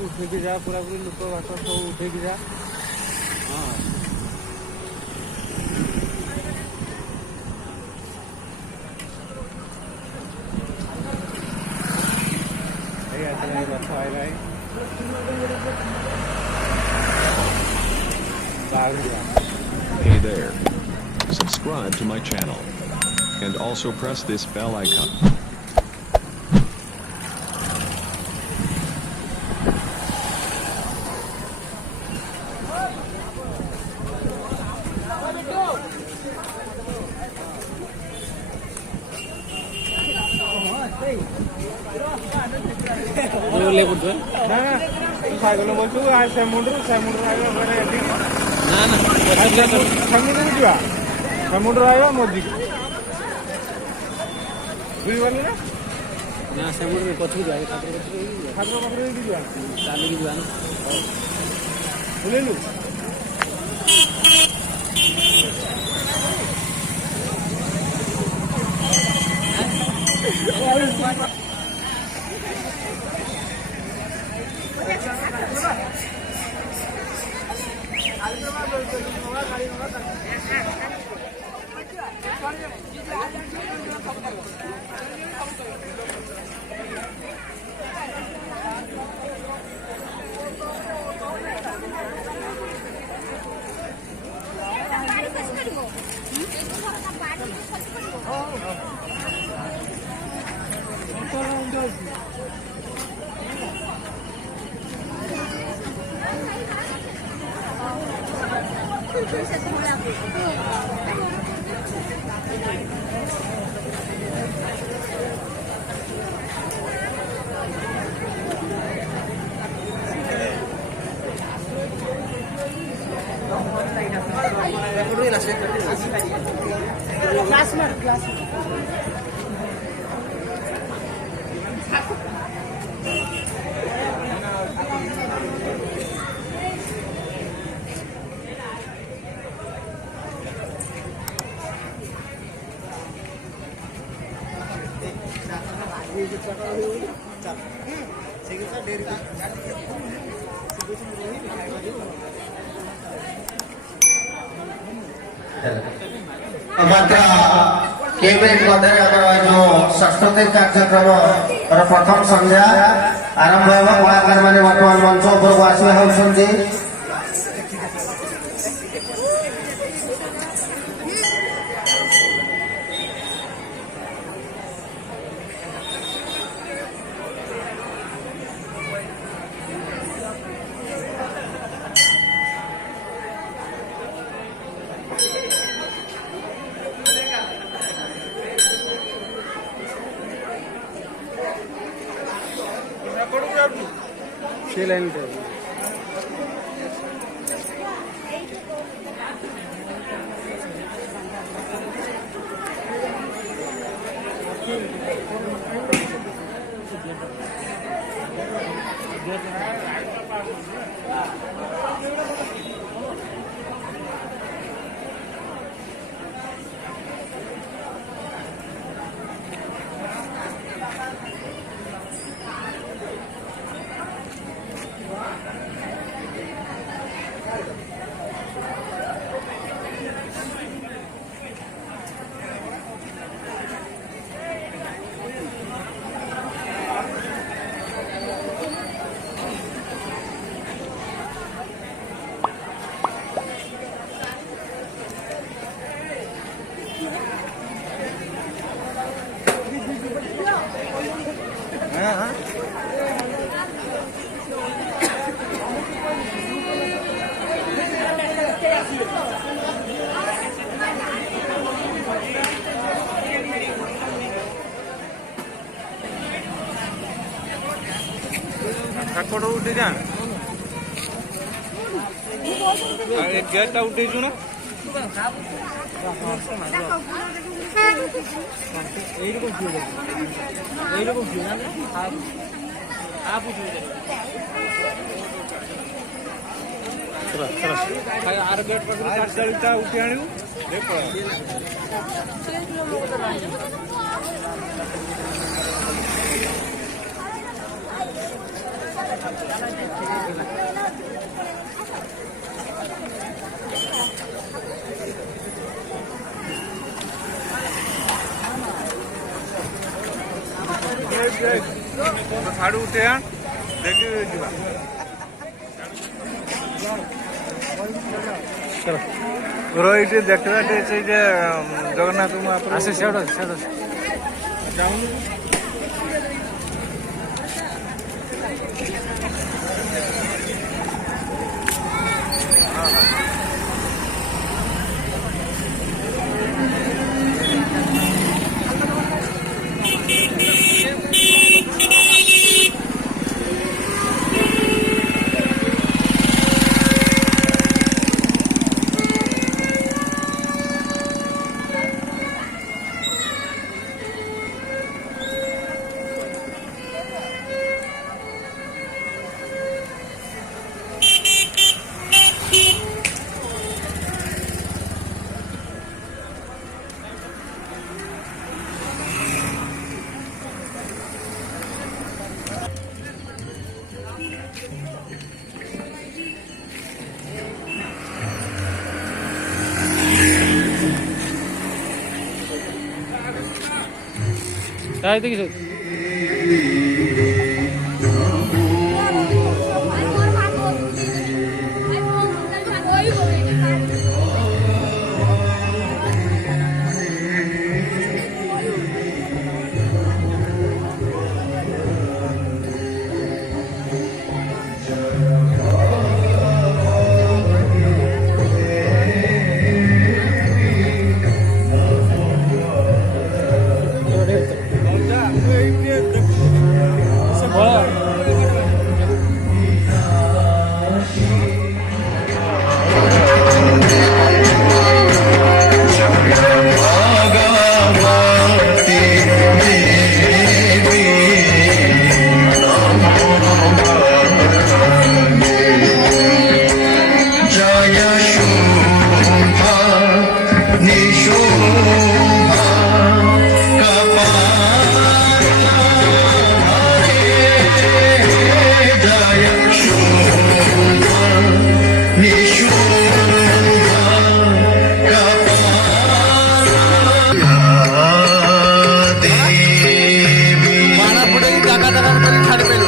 उठे जा पूरा पूरी लोक बात सब उठे जा हाँ Hey there. Subscribe to my channel. And also press this bell icon. समुद्र आयो मोदी बुझिबनी ना ना समुद्र में पछू जाए खातिर खातिर पकड़ दी जा चाली की दुकान बुलेलु मात्र केबिनेट जो सांस्कृतिक कार्यक्रम प्रथम संध्या आरंभ होगा कलाकार मैंने बर्तमान मंच उपरको आसवा होती से लाइन पे ठाकुर उठे जा गेट उठे ना आर गेट पर उठे आणु ସାଡ଼ୁ ଉଠେଇ ଆଣ ଦେଖି ଯିବା ଏଇଠି ଦେଖିବା ସେ ଯେ ଜଗନ୍ନାଥ ମହାପ୍ରଭୁ ଆସେ ସେଆଡ଼ ସେଆଡ଼ ଯାଉନୁ काय देखील जागा जागा